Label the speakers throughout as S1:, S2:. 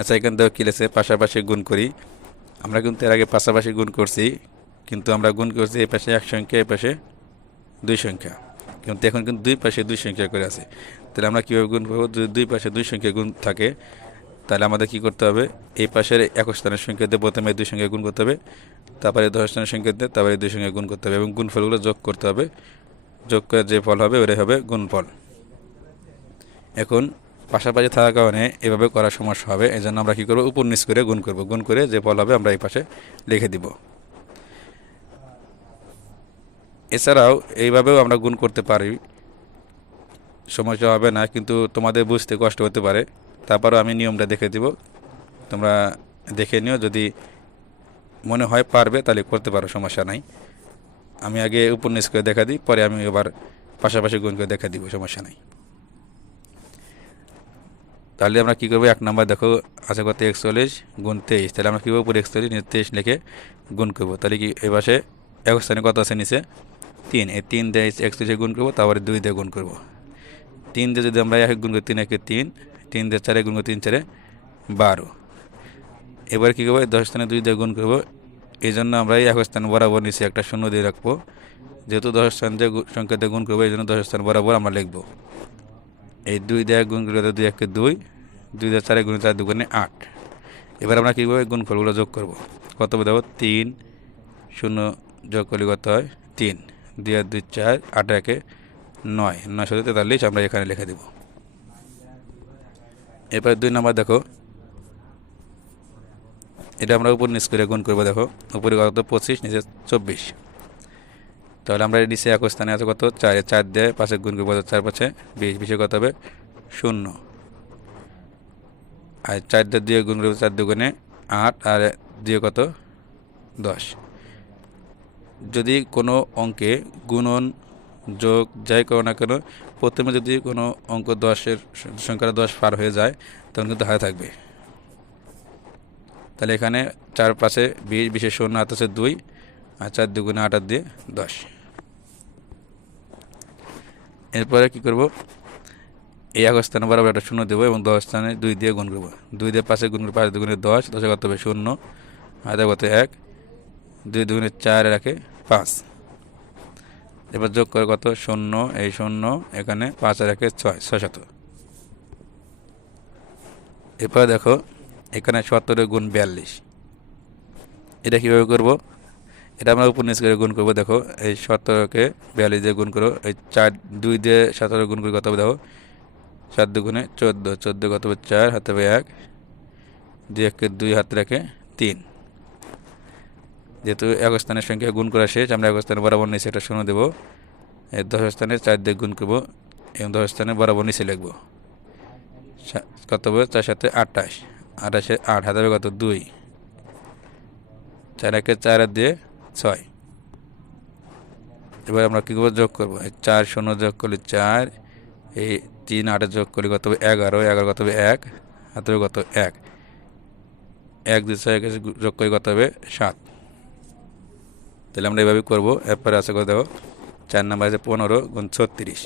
S1: আচ্ছা এখান থেকে কী লেছে পাশাপাশি গুণ করি। আমরা কিন্তু এর আগে পাশাপাশি গুণ করছি, কিন্তু আমরা গুণ করছি এই পাশে এক সংখ্যা, এই পাশে দুই সংখ্যা। কিন্তু এখন কিন্তু দুই পাশে দুই সংখ্যা করে আছে। তাহলে আমরা কীভাবে গুণ করব? যদি দুই পাশে দুই সংখ্যা গুণ থাকে, তাহলে আমাদের কি করতে হবে? এই পাশের একক স্থানের সংখ্যা দিয়ে প্রথমে দুই সংখ্যা গুণ করতে হবে, তারপরে দশ স্থানের সংখ্যা দিয়ে তারপরে দুই সংখ্যা গুণ করতে হবে এবং গুণফলগুলো যোগ করতে হবে। যোগ করে যে ফল হবে, ওটাই হবে গুণফল। এখন পাশাপাশি থাকার কারণে এভাবে করার সমস্যা হবে। এই জন্য আমরা কী করব? উপর নিচ করে গুণ করব। গুণ করে যে ফল হবে আমরা এই পাশে লিখে দিব। এছাড়াও এইভাবেও আমরা গুণ করতে পারি। সমস্যা হবে না, কিন্তু তোমাদের বুঝতে কষ্ট হতে পারে। তারপরও আমি নিয়মটা দেখে দিব। তোমরা দেখে নিও, যদি মনে হয় পারবে তাহলে করতে পারো, সমস্যা নাই। আমি আগে উপন্যাস করে দেখা দিই, পরে আমি এবার পাশাপাশি গুণ করে দেখা দিব, সমস্যা নাই। তাহলে আমরা কী করব? এক নাম্বার দেখো আছে কত একচল্লিশ গুণ তেইশ। তাহলে আমরা কী করব? উপরে একচল্লিশ নিচে তেইশ লিখে গুণ করব। তাহলে কি এ পাশে এক স্থানে কত আছে? নিচে তিন। এই তিন দিয়ে একচল্লিশে গুণ করব, তারপরে দুই দিয়ে গুণ করব। তিন দিয়ে যদি আমরা এক গুণ করি, তিন একে তিন তিন দিয়ে চারে গুণ করি, তিন চারে বারো। এবার কী করব? দশ স্থানে দুই দিয়ে গুণ করব। এই জন্য আমরা এক স্থান বরাবর নিচে একটা শূন্য দিয়ে রাখব। যেহেতু দশ স্থান দিয়ে সংখ্যা দিয়ে গুণ করব, এই জন্য দশ স্থান বরাবর আমরা লিখব। এই দুই দিয়ে গুণ করলে দুই, একে দুই। দুই দিয়ে চারে গুণ চার দুগুণে আট। এবার আমরা কীভাবে গুণফলগুলো যোগ করব? কত দেখো? তিন শূন্য যোগ করলে কত হয়? তিন। দুই আর দুই চার, আট একে নয়। নয় শত তেতাল্লিশ আমরা এখানে লিখে দেব। এবার দুই নম্বর দেখো। এটা আমরা উপর নিচ করে গুণ করব দেখো। উপরে কত? পঁচিশ, নিচে চব্বিশ। তাহলে আমরা নিচে এক স্থানে আছে কত? চার চার দিয়ে পাশে গুণ করব, চার পাশে বিশ। বিশে কত হবে? শূন্য। আর চার দিয়ে গুণ করব চার দুগুণে আট আর দিয়ে কত? দশ। যদি কোনো অঙ্কে গুণন যোগ যাই করো না কেন, প্রথমে যদি কোনো অঙ্ক দশের সংখ্যাটা দশ পার হয়ে যায়, তখন কিন্তু হাতে থাকবে। তাহলে এখানে চার পাশে বিশ, বিশের শূন্য হাত আছে দুই, আর চার দুগুণে আট দিয়ে দশ। এরপরে কি করব? এই এক স্থানে বরাবর একটা শূন্য দেবো এবং দশ স্থানে দুই দিয়ে গুণ করব। দুই দিয়ে পাশে গুণ করব পাঁচ দুগুণে দশ দশে কত হবে? শূন্য। হাতে কত? এক। দুই দুগুণে চার রাখে পাঁচ। এবার যোগ করে কত? শূন্য। এই শূন্য এখানে পাঁচ রাখে ছয় ছয় শত। এরপরে দেখো, এখানে সত্তরের গুণ বিয়াল্লিশ। এটা কীভাবে করব? এটা আমরা নিচ করে গুণ করব। দেখো, এই সতেরোকে বিয়াল্লিশ দিয়ে গুণ করো। এই চার, দুই দিয়ে সতেরো গুণ করে কত দেখো সাত দুগুণে চোদ্দ চোদ্দ কত চার, হাতে হবে এক। দুই, একে দুই, হাতে রাখে তিন। যেহেতু এক স্থানের সংখ্যা গুণ করা শেষ, আমরা এক স্থানে বরাবর নিচে একটা শূন্য দেবো। এই দশ স্থানে চার দিয়ে গুণ করব এবং দশ স্থানে বরাবর নিচে লিখব। কত হবে? চার সাথে আটাশ আটাশে আট, হাতে হবে কত? দুই। চার একে চার দিয়ে ছয়। এবার আমরা কী করব? যোগ করব। চার শূন্য যোগ করলে চার, এই তিন, আটে যোগ করলে কত হবে? এগারো এগারো কত হবে? এক হাতে কত? এক। এক দুই ছয় একে যোগ করে কত হবে? সাত। তাহলে আমরা এভাবে করব। এরপরে আছে কত দেখো, চার নাম্বার আছে পনেরো গুণ ছত্রিশ।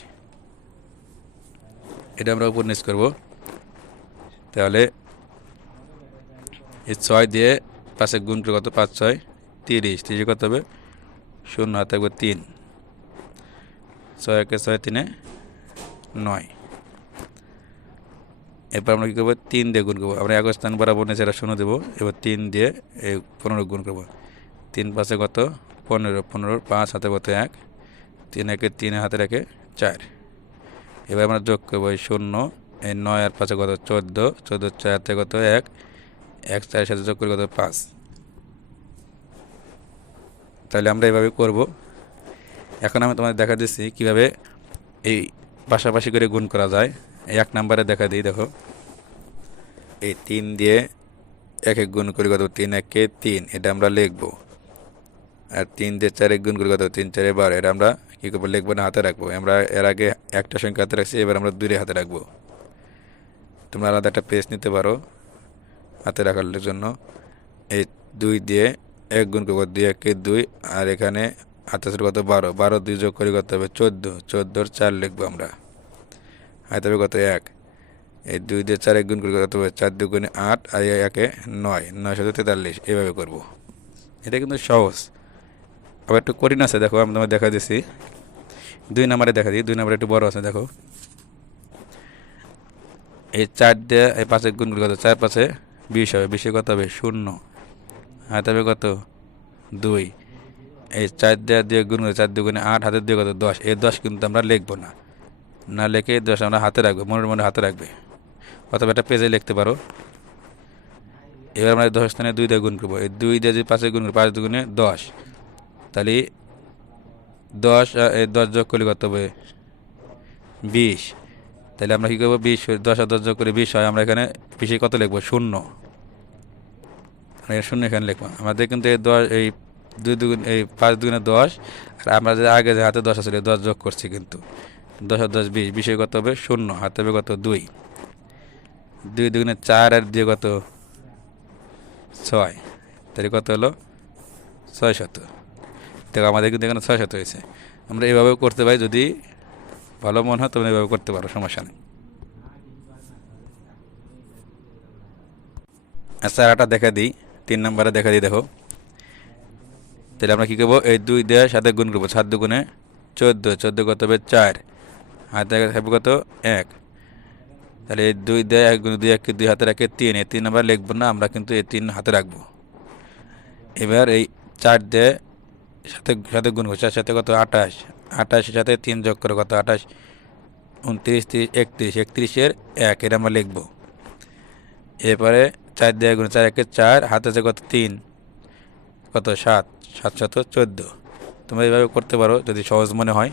S1: এটা আমরা উপর নিচ করব। তাহলে এই ছয় দিয়ে পাশে গুণ করে কত? পাঁচ, ছয়, তিরিশ। তিরিশে কত হবে? শূন্য, হাতে তিন। ছয় একে ছয়, তিনে নয়। এরপর আমরা কী করব? তিন দিয়ে গুণ করব। আমরা এক স্থান বরাবর নিচে একটা শূন্য দেবো। এবার তিন দিয়ে এই পনেরো গুণ করব। তিন পাশে কত? পনেরো। পনেরো পাঁচ হাতে কত? এক। তিন একে তিন হাতে রেখে চার। এবার আমরা যোগ করব এই শূন্য। এই নয় আর পাঁচে কত? চোদ্দ। চোদ্দ চার হাতে কত? এক। এক চারের সাথে যোগ করে কত? পাঁচ। তাহলে আমরা এভাবে করব। এখন আমি তোমাদের দেখা দিচ্ছি কীভাবে এই পাশাপাশি করে গুণ করা যায়। এক নাম্বারে দেখা দিই, দেখো। এই তিন দিয়ে এক এক গুণ করি কত? তিন একে তিন, এটা আমরা লিখব। আর তিন দিয়ে চার এক গুণ করি কত? তিন চারে বারো, এটা আমরা কী করব? লিখব না, হাতে রাখব। আমরা এর আগে একটা সংখ্যা হাতে রাখছি, এবার আমরা দুইরে হাতে রাখব। তোমরা আলাদা একটা পেজ নিতে পারো হাতে রাখার জন্য। এই দুই দিয়ে এক গুণ করব দুই একে দুই, আর এখানে হাতে কত? বারো। বারো দুই যোগ করে কত হবে? চোদ্দ। চোদ্দোর চার লিখব আমরা। হবে কত এক? এই দুই দিয়ে চার এক গুণ করে কত চার দু গুণে আট, আর একে নয় নয় শত তেতাল্লিশ। এভাবে করব। এটা কিন্তু সহজ। আবার একটু কঠিন আছে, দেখো, আমি তোমার দেখা দিচ্ছি দুই নাম্বারে দেখা দিই, দুই নাম্বারে একটু বড় আছে, দেখো। এই চার দিয়ে এই পাশে গুণ করে কত? চার পাশে বিশ হবে। বিশে কত হবে? শূন্য। হাতে হবে কত? দুই। এই চার দিয়ে দিয়ে গুণ করে চার দুগুণে আট, হাতের দিয়ে কত? দশ। এই দশ কিন্তু আমরা লিখব না। না লিখে দশ আমরা হাতে রাখবে, মনের মনে হাতে রাখবে। অথবা একটা পেজে লিখতে পারো। এবার আমরা দশ স্থানে দুই দিয়ে গুণ করব। এই দুই দিয়ে যদি পাঁচে গুণ করি, পাঁচ দুগুণে দশ। তাহলে দশ দশ যোগ করলে কত হবে? বিশ। তাহলে আমরা কী করব? বিশ দশ আর দশ যোগ করে বিশ হয়। আমরা এখানে বিশে কত লিখব? শূন্য। শূন্য এখানে লিখব। আমাদের কিন্তু এই দশ, এই দুই দুগুণ, এই পাঁচ দুগুণে দশ। আর আমরা যে আগে যে হাতে দশ আছে দশ যোগ করছি কিন্তু। দশ দশ বিশ বিশে কত হবে শূন্য, হাতে হবে কত দুই। দুই দুগুণে চার আর দিয়ে কত ছয়। তাহলে কত হলো? ছয় শত। দেখো, আমাদের কিন্তু এখানে ছয় শত হয়েছে। আমরা এভাবেও করতে পারি, যদি ভালো মনে হয়, তোমরা এভাবে করতে পারো, সমস্যা নেই। আচ্ছা আরেকটা দেখা দিই। তিন নম্বরে দেখা দিই, দেখো। তাহলে আমরা কী করব? এই দুই দেওয়ার সাথে গুণ করব, সাত দুগুণে চোদ্দ চোদ্দ কত হবে চার। হাতে থাকবে কত এক। তাহলে দুই দেয় এক গুণ দুই এক দুই হাতে রাখে তিন, এই তিন নাম্বার লিখব না, আমরা কিন্তু এই তিন হাতে রাখব। এবার এই চার দেয় সাথে সাথে গুণ চার সাথে কত? আঠাশ। আঠাশের সাথে তিন যোগ করে কত? আঠাশ, উনত্রিশ, তিরিশ, একত্রিশ। একত্রিশের এক, এটা আমরা লিখব। এরপরে চার দেয় গুণ চার, একে চার, হাতে আছে কত? তিন। কত? সাত। সাত শত চোদ্দ। তোমরা এইভাবে করতে পারো, যদি সহজ মনে হয়।